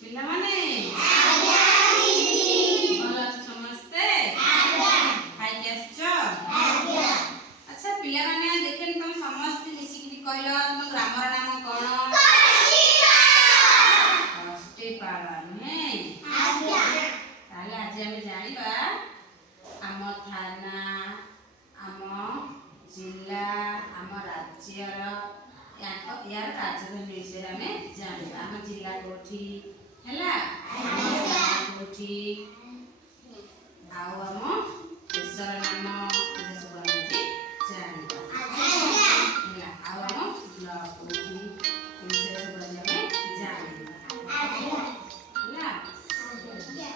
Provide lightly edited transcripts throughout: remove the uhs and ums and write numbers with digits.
ପିଲାମାନେ ଭଲ ଅଛ ସମସ୍ତେ? ଖାଇକି ଆସିଛ? ଆଚ୍ଛା ପିଲାମାନେ ଦେଖିନି ତମେ ସମସ୍ତେ ମିଶିକି କହିଲ ତମ ଗ୍ରାମର ନାମ କଣ? କଷ୍ଟିପାଳ ନୁହେଁ? ତାହେଲେ ଆଜି ଆମେ ଜାଣିବା ଆମ ଥାନା, ଆମ ଜିଲ୍ଲା, ଆମ ରାଜ୍ୟର ୟାର ରାଜଧାନୀ ବିଷୟରେ ଆମେ ଜାଣିବା। ଆମ ଜିଲ୍ଲା କୋଉଠି ହେଲା, ଆମ ଗ୍ରାମ କୋଉଠି, ଆଉ ଆମ ଦେଶର ନାମ ସବୁ ଆମେ ଜାଣିବା ହେଲା, ଆଉ ଆମ ବ୍ଲକ କୋଉଠି ଏ ବିଷୟରେ ସବୁ ଆମେ ଜାଣିବା ହେଲା।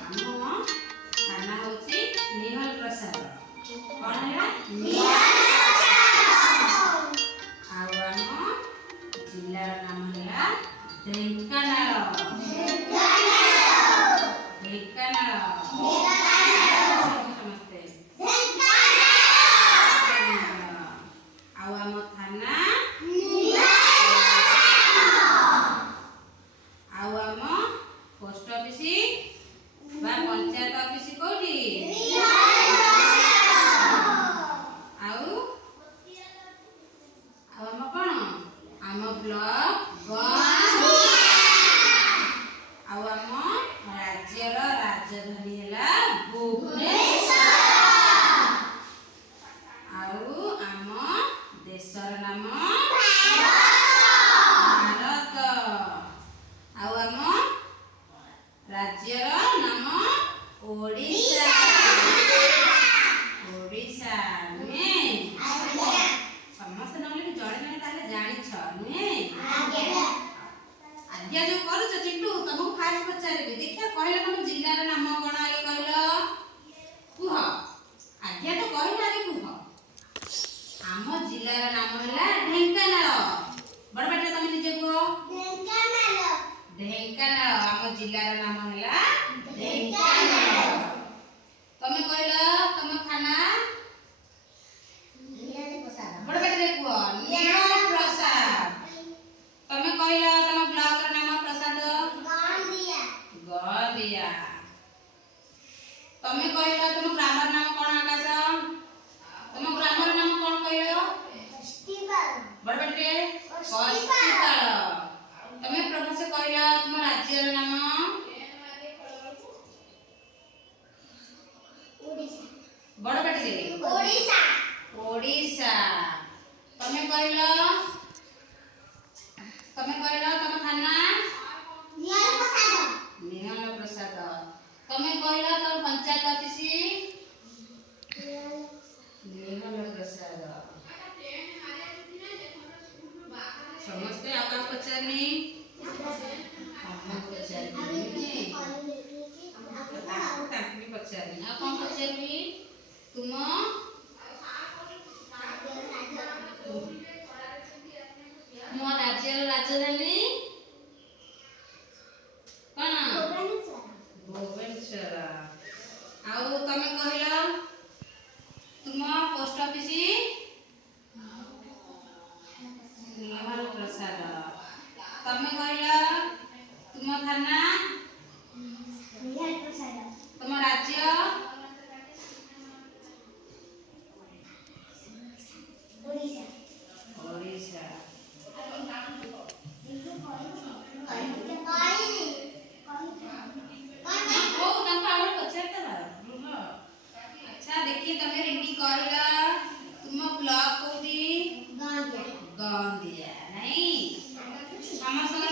ଆମ ଥାନା ହଉଛି ନିହଲ ପ୍ରସାଦ। କଣ ହେଲା? ଆଉ ଆମ ଜିଲ୍ଲାର ନାମ ହେଲା ଢେଙ୍କାନାଳ। ସମସ୍ତେ ଆଉ ଆମ ଥାନା, ଆଉ ଆମ ପୋଷ୍ଟ ଅଫିସ ବା ପଞ୍ଚାୟତ ଅଫିସ କୋଉଠି? ଆଉ ଆମ କଣ? ଆମ ବ୍ଲକ ଆଉ ଆମ ରାଜ୍ୟର ରାଜଧାନୀ ହେଲା ଭୁବନେଶ୍ୱର। ଆଉ ଆମ ଦେଶର ନାମ ଭାରତ। ଆଉ ଆମ ରାଜ୍ୟର ନାମ ଓଡ଼ିଶା। ଓଡ଼ିଶା ନୁହେଁ? ସମସ୍ତେ ନହେଲେ ବି ଜଣେ ଜଣେ ତାହେଲେ ଜାଣିଛ ନୁହେଁ? ଆଜ୍ଞା ଯୋଉ କରୁଛ ଚିଣ୍ଟୁ, ତମକୁ ଫାଷ୍ଟ ପଚାରିବି, ଦେଖିଆ କହିଲ ତମ ଜିଲ୍ଲାର ନାମ କଣ ଆଗେ କହିଲ? କୁହ। ଆଜ୍ଞା ତ କହିଲ, ଆଗେ କୁହ। ଆମ ଜିଲ୍ଲାର ନାମ ହେଲା ଢେଙ୍କାନାଳ। ବଡ ପାଟିରେ ତମେ ନିଜେ କୁହ। ଢେଙ୍କାନାଳ। ଆମ ଜିଲ୍ଲାର ନାମ ହେଲା ଢେଙ୍କାନାଳ। ତମେ କହିଲ ତମ ଥାନା? ବଡ ପାଟିରେ କୁହ। ନିହଳ ପ୍ରସାଦ। ତମେ କହିଲ ତମ ବ୍ଲକର ନାମ ପ୍ରସାଦ? ଗନ୍ଦିଆ। ତମେ କହିଲ ତମ ଗ୍ରାମର ନାମ କଣ ଆକାଶ? ତମ ଗ୍ରାମର ନାମ କଣ କହିଲ? ବଡ ପାଟିରେ କଷ୍ଟିପାଳ। ତମେ ପ୍ରଭାସ କହିଲ ତମ ରାଜ୍ୟର ନାମ? ବଡ ପାଟିରେ ଓଡ଼ିଶା। ତମେ କହିଲ ତମ ଥାନା? ନିହଳ ପ୍ରସାଦ। ତମେ କହିଲ ତମ ପଞ୍ଚାୟତ ଅଫିସ? ନିହଳ ପ୍ରସାଦ। ସମସ୍ତେ ଆଉ କାହାକୁ ପଚାରିନି? ତାଙ୍କୁ ବି ପଚାରିନି। ଆଉ କଣ ପଚାରିବି? ତୁମ ରାଜ୍ୟର ରାଜଧାନୀ କଣ? ଭୁବନେଶ୍ୱର। ଆଉ ତମେ କହିଲ ତୁମ ପୋଷ୍ଟ ଅଫିସ? ନିହଳ ପ୍ରସାଦ। ତମେ କହିଲ ତୁମ ଥାନା? ତମ ରାଜ୍ୟ? ଓଡ଼ିଶା। ଆଚ୍ଛା ଦେଖି ତମେ ରିଡି କହିଲ ତୁମ ବ୍ଲକ କୋଉଠି? ଗନ୍ଦିଆ। ନାଇଁ ସମସ୍ତଙ୍କର